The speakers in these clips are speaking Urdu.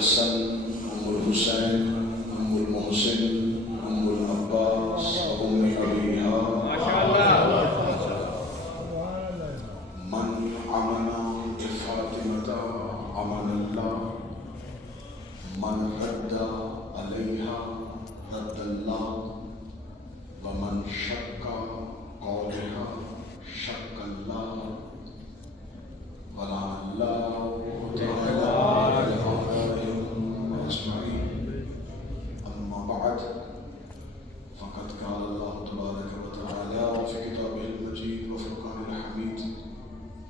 الحسن ام الحسین ام المحسن ام العباس ام ابیہا من عمنا بفاطمة عمن اللہ من رد علیہا رد اللہ ومن شک قولہا شک اللہ ولعن اللہ تعالی أما بعد فقد قال الله تبارك وتعالى في كتابه المجيد وفرقان الحميد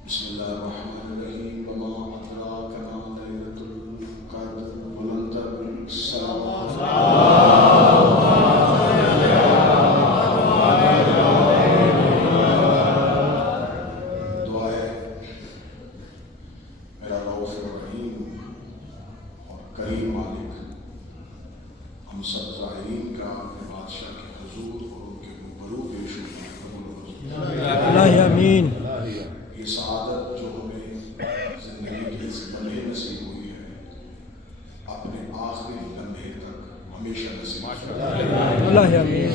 بسم الله الرحمن الرحيم وما أدراك ما ليلة القدر بلند السلام دعائے میرا رؤوف الرحیم اور کریم مالک ہم سب ظاہرین کا اپنے بادشاہ کے حضور اور ان کے روبرو پیش ہونا قبول و منظور۔ اللہ آمین۔ یہ سعادت جو ہمیں زندگی کے اس لمحے نصیب ہوئی ہے اپنے آخری لمحے تک ہمیشہ نصیب فرمائے۔ اللہ آمین۔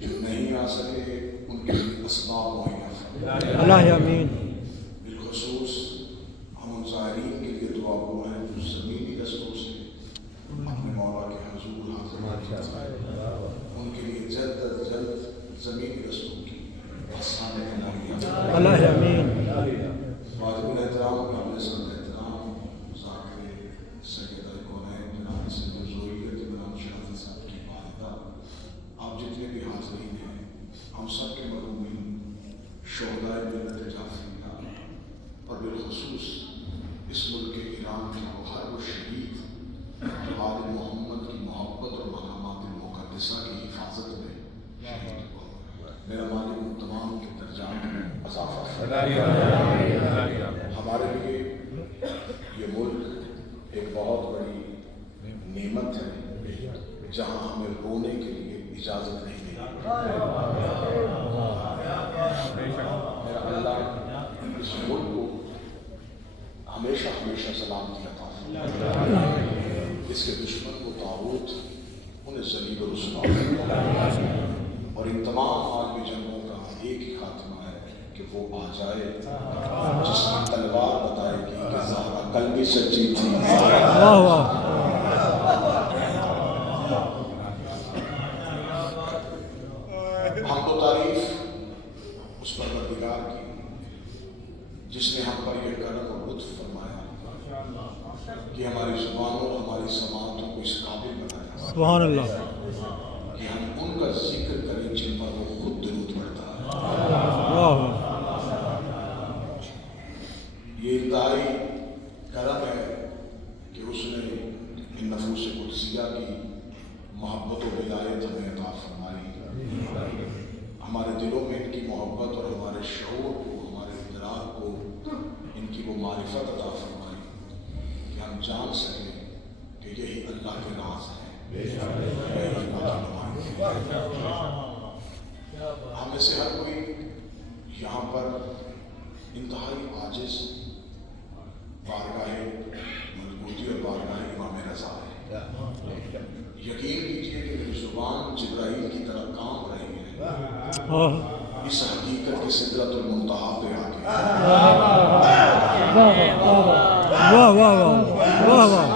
جو نہیں آ سکے ان کے لیے اسباب مہیا فرمائے۔ اللہ آمین۔ بالخصوص ہم ان ظاہرین کے لیے دعا گو ہیں جو زمینی رستوں سے اپنے مولا کے حضور حاضر ہیں، ان کے لیے جلد از جلد زمینی رستوں کی آسانی مہیا فرمائے۔ اللہ آمین۔ واجب الاحترام قابل صدر احترام ذاکر سید الکونین جناب سید زوریت امام شافعی صاحب کی والدہ، آپ جتنے بھی حاضرین ہیں ہم سب کے مرحومین شہدائے ملت جعفریہ اور بالخصوص اس ملک ایران کے ہر وہ شہید آل محمد کی محبت اور مقامات مقدسہ کی حفاظت میں شہید ہوا، میرا مالک ان تمام کے درجات میں اضافہ فرمائے۔ ہمارے لیے یہ ملک ایک بہت بڑی نعمت ہے جہاں ہمیں رونے کے لیے اجازت نہیں ملی۔ میرا اللہ اس ملک کو ہمیشہ ہمیشہ سلامتی عطا فرمائے، اس کے دشمن کو طاغوت انہیں ذلیل و رسوا فرمائے، اور ان تمام عالمی جنگوں کا ایک ہی خاتمہ ہے کہ وہ آ جائے جس کی تلوار بتائے گی کہ زہرا کل بھی سچی تھی۔ واہ واہ۔ حمد و تعریف اس پروردگار کی جس نے ہم پر یہ کرم اور لطف فرمایا کہ ہماری زبانوں اور ہماری سماعتوں کو اس قابل بنایا سبحان اللہ۔ کہ ہم ان کا ذکر کریں جن پر وہ خود درود پڑھتا ہے۔ واہ واہ۔ یہ انتہائی کرم ہے کہ اس نے ان نفوس قدسیہ کی محبت و ولایت ہمیں عطا فرمائی، ہمارے دلوں میں ان کی محبت اور ہمارے شعور کو، ہمارے ادراک کو ان کی وہ معرفت عطا فرمائی کہ ہم جان سکیں کہ یہی اللہ کے راز ہیں، یہی اللہ کی نمائندگی ہے۔ ہم میں سے ہر کوئی یہاں پر انتہائی عاجز بارگاہ مضبوطی اور بارگاہ امام رضا ہے۔ یقین کیجئے کہ میری زبان جبرائیل کی طرح کام رہی ہے اس حقیقت کی سدرۃ المنتہا پہ آ کے۔ واہ واہ واہ واہ واہ۔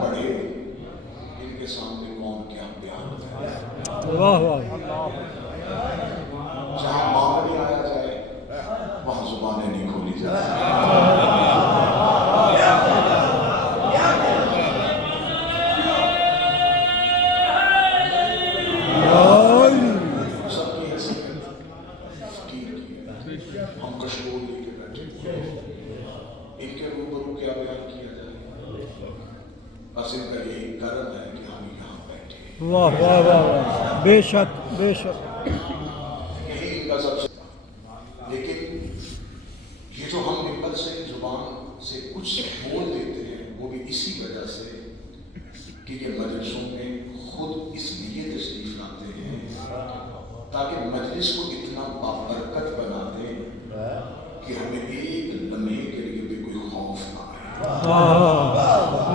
پڑھے ان کے سامنے کون کیا بیان کرے۔ واہ واہ۔ جہاں ماں نہیں آیا جائے وہاں زبانیں نہیں کھولی جائیں۔ سب کی حیثیت فقیر کی ہے، ہم کشکول لے کے بیٹھے ان کے روبرو کیا بیان کیا جائے، بس ان کا یہی کرم ہے کہ ہم یہاں بیٹھے۔ واہ واہ واہ واہ۔ بے شک بے شک۔ یہی ان کا سب سے، لیکن یہ جو ہم نمبر سے زبان سے کچھ بول دیتے ہیں وہ بھی اسی وجہ سے کہ یہ مجلسوں میں خود اس لیے تشریف لاتے ہیں تاکہ مجلس کو اتنا بابرکت بنا دیں کہ ہمیں ایک لمحے کے لیے بھی کوئی خوف نہ آئے۔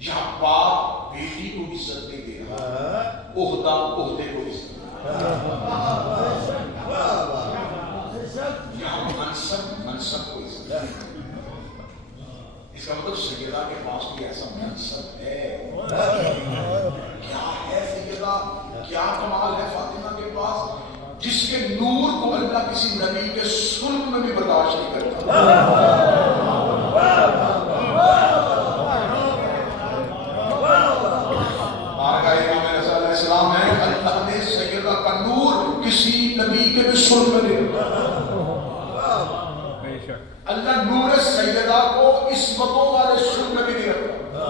یہاں باپ بیٹی کو عزت نہیں دے رہا، عہدہ عہدے کو عزت دے رہا، یہاں منصب کو عزت دے رہا۔ اس کا مطلب سیدہ کے پاس بھی ایسا منصب ہے۔ کیا ہے سیدہ، کیا کمال ہے فاطمہ کے پاس، جس کے نور کو اللہ کسی نبی کے سلب میں بھی برداشت نہیں کرتا۔ آقا امام رضا علیہ السلام ہے، اللہ نے سیدہ کا نور کسی نبی کے بھی سلب میں نہیں رکھا۔ اللہ نور سیدہ کو عصمتوں والے سلب میں بھی نہیں رکھا۔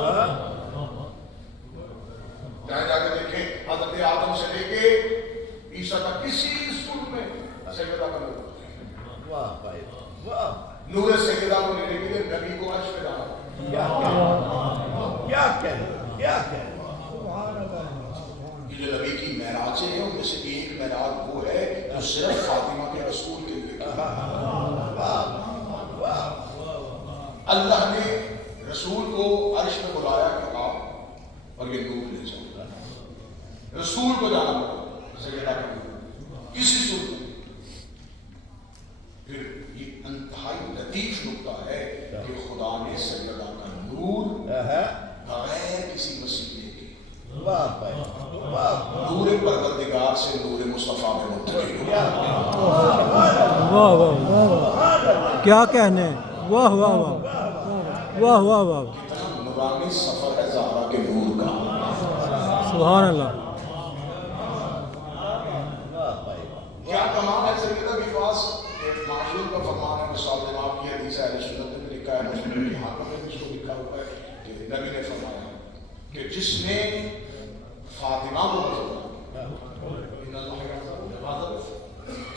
جہاں جا کے دیکھیں حضرت آدم سے لے کے عیسیٰ کا کسی سلب میں سیدہ کا نور، نور سیدہ کو لینے کے لیے نبی کو عرش پہ جانا۔ یہ جو نبی کی معراجیں ہیں ان میں سے ایک معراج وہ ہے جو صرف فاطمہ کے رسول کے لیے اللہ نے رسول کو عرش میں بلایا کہ آپ اور یہ نور لے جاؤ، رسول کو جانا پڑا سیدہ کا نور کسی صورت میں۔ پھر یہ انتہائی لطیف نکتہ ہے کہ خدا نے سیدہ کا نور بغیر کسی وسیلے کے نور پروردگار سے نور مصطفیٰ میں منتقل ہوا۔ واہ واہ، کیا کہنے، واہ واہ واہ واہ واہ واہ، کتنا نورانی سفر ہے زہرا کے نور کا۔ سبحان اللہ۔ کیا کمال ہے سیدہ کے پاس، معصوم کا فرمان ہے، مصعب امام کی حدیث ہے، اہل سنت میں لکھا ہے، مسلم کی حاکم میں اس کو لکھا ہوا ہے کہ نبی نے فرمایا کہ جس نے فاطمہ کو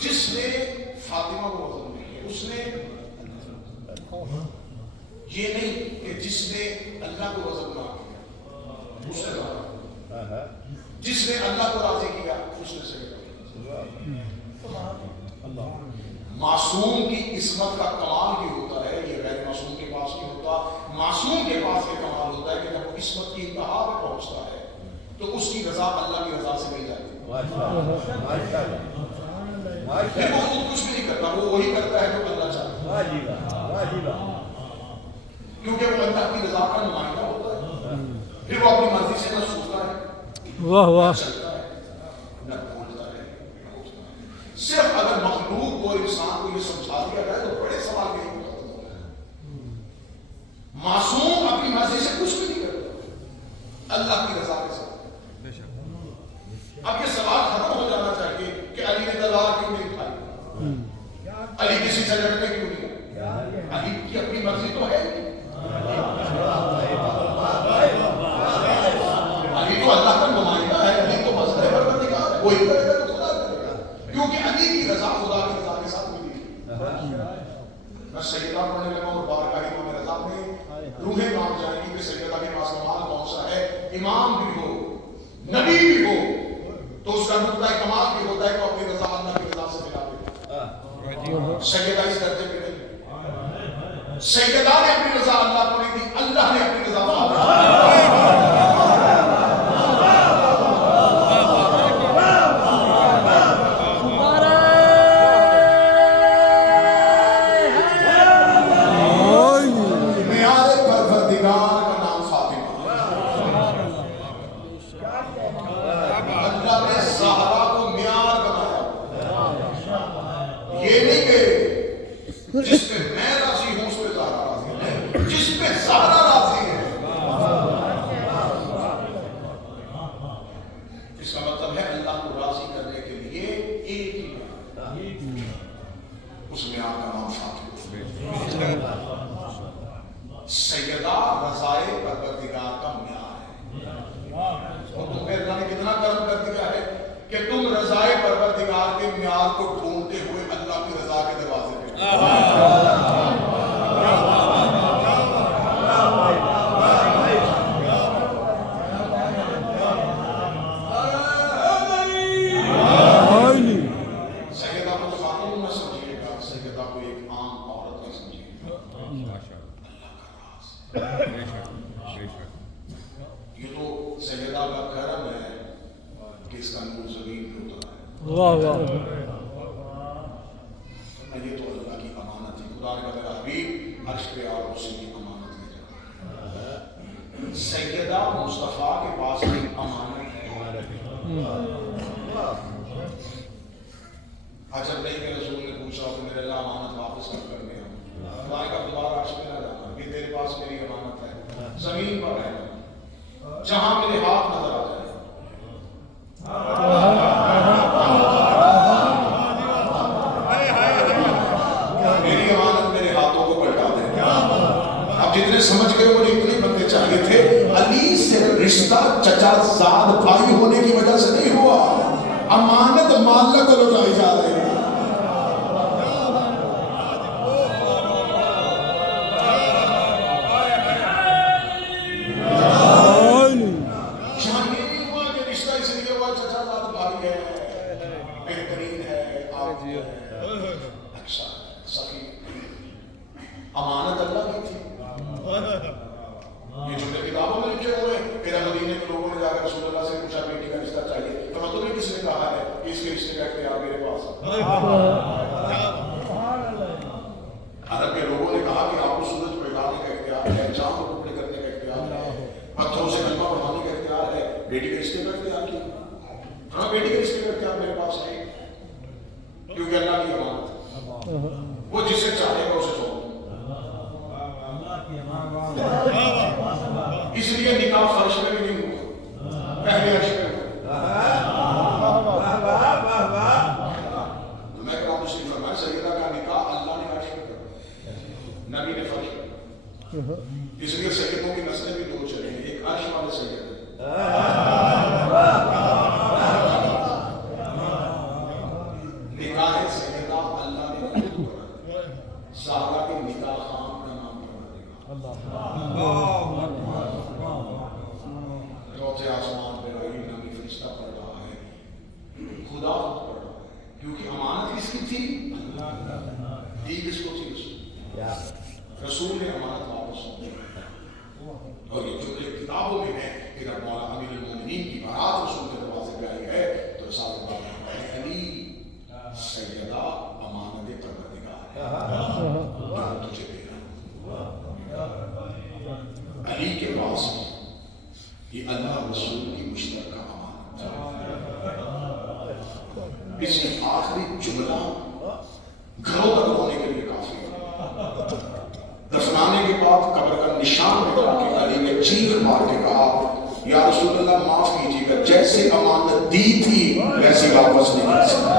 جس نے فاطمہ کو وزن نہیں کیا، اس نے یہ نہیں کہ جس نے اللہ کو وزن نہ کیا، اس نے جس نے اللہ کو راضی کیا اس نے صحیح کیا۔ معصوم کی عصمت کا کمال یہ ہوتا ہے، یہ غیر معصوم کے پاس نہیں ہوتا۔ معصوم کے پاس یہ کمال ہوتا ہے کہ جب وہ عصمت کی انتہا پہ پہنچتا ہے تو اس کی رضا اللہ کی رضا سے مل جاتی ہے۔ پھر وہ خود کچھ بھی نہیں کرتا، وہ وہی کرتا ہے جو اللہ چاہتا ہے، کیونکہ وہ اللہ کی رضا کا نمائندہ ہوتا ہے۔ پھر وہ اپنی مرضی سے نہ سوچتا ہے، واہ واہ، چلتا ہے، نہ بھولتا ہے، نہ اٹھتا ہے۔ صرف اگر مخلوق کو، انسان کو یہ سمجھا دیا جائے تو بڑے سوال کے معصوم اپنی مرضی سے کچھ بھی نہیں کرتا، اللہ کی رضا کے ساتھ۔ اب یہ سوال ختم ہو جانا چاہیے کہ علی نے تلوار کیوں نہیں اٹھائی، علی کسی سے لڑنے کیوں نہیں، علی کی اپنی مرضی تو ہے ہی، علی تو اللہ کا نمائندہ ہے، علی تو مظہر پروردگار ہے، وہی کرے گا تو خدا کرے گا، کیونکہ علی کی رضا خدا کی رضا کے ساتھ ملی۔ میں سیدہ پڑھنے لگا اور بارگاہ امام رضا میں روحیں کام جائیں گی کہ سیدہ کے پاس کمال کون سا ہے۔ امام بھی ہو، نبی بھی ہو، تو اس کا نقطہ کمال بھی ہوتا ہے کہ اپنی رضا اللہ کی رضا سے ملا دے۔ سیدہ اس درجے پہ نہیں، سیدہ نے اپنی رضا اللہ کو نہیں دی، اللہ نے اپنی رضا جس پہ میں راضی ہوں اس پہ زہرا راضی ہے، جس پہ زہرا راضی ہے سیدہ کا کرم ہے کہ اس کا نور زمین پہ اترا ہے. واہ واہ یہ تو اللہ کی امانت ہے. خدا نے کہا میرا حبیب عرش پہ آؤ اسی کی امانت لے جاؤ. سیدہ مصطفیٰ کے پاس بھی امانت ہے. عجب نہیں کہ رسول نے پوچھا کہ میرے اللہ امانت واپس کب کرنے ہوں. خدا کا دوبارہ عرش پہ نہ جانا کہ تیرے پاس میری امانت ہے. زمین پر رہنا جہاں میرے ہاتھ نظر آ جائے. میری امانت میرے ہاتھوں کو پلٹا دے. اب جتنے سمجھ گئے مجھے اتنے بندے چاہیے تھے. علی سے رشتہ چچا زاد بھائی ہونے کی وجہ سے نہیں ہوا. امانت مالک کو لوٹائی جا رہی ہے. امانت اللہ کی تھی. یہ جو کتابوں میں لکھے ہوئے پھر مدینے میں لوگوں نے جا کر رسول اللہ سے پوچھا بیٹی کا رشتہ چاہیے تو تمہیں کس نے کہا ہے کہ اس کے رشتے کا اختیار میرے پاس ہے. عرب کے لوگوں نے کہا کہ آپ کو سورج پہچانے کا اختیار ہے, چاند کو ٹکڑے کرنے کا اختیار ہے, پتھروں سے کلمہ پڑھانے کا اختیار ہے, بیٹی کے رشتے کا اختیار کیا؟ ہاں بیٹی کے رشتے کا اختیار میرے پاس ہے کیونکہ اللہ کی امانت ہے. وہ جسے چاہے گا اسے چھوڑ. اس لیے نکاح فرش میں بھی نہیں ہوا, پہلے عرش میں ہوا. میں کہا مسلم فرمایا سیدہ کا نکاح اللہ نے عرش میں کرا, نبی نے فرش میں. اس لیے سیدوں کی نسلیں بھی دو چلیں گے, ایک عرش والے سید ہے. نکاح سیدہ اللہ نے خود کرا. زہرا کے نکاح خام کا نام چوتھے آسمان پہ رہی نبی فرشتہ پڑھ رہا ہے, خدا خود پڑھ رہا ہے کیونکہ امانت کس کی تھی؟ دی کس کو تھی؟ رسول نے امانت واپس دی. اور یہ جو کتابوں میں ہے کہ جب مولا امیر المومنین کی بارات رسول کے دروازے پہ آئی ہے تو ساتھ بات علی سیدہ امانت پروردگار ہے جو تجھے دے رہا. علی کے پاس یہ اللہ رسول کی مشترکہ امانت. اس سے آخری جملہ گھروں تک ہونے کے لیے کافی ہے. دفنانے کے بعد قبر کا نشان لگا کے علی نے چیخ مار کے کہا یا رسول اللہ معاف کیجیے گا, جیسے امانت دی تھی ویسی واپس نہیں کر سکتا.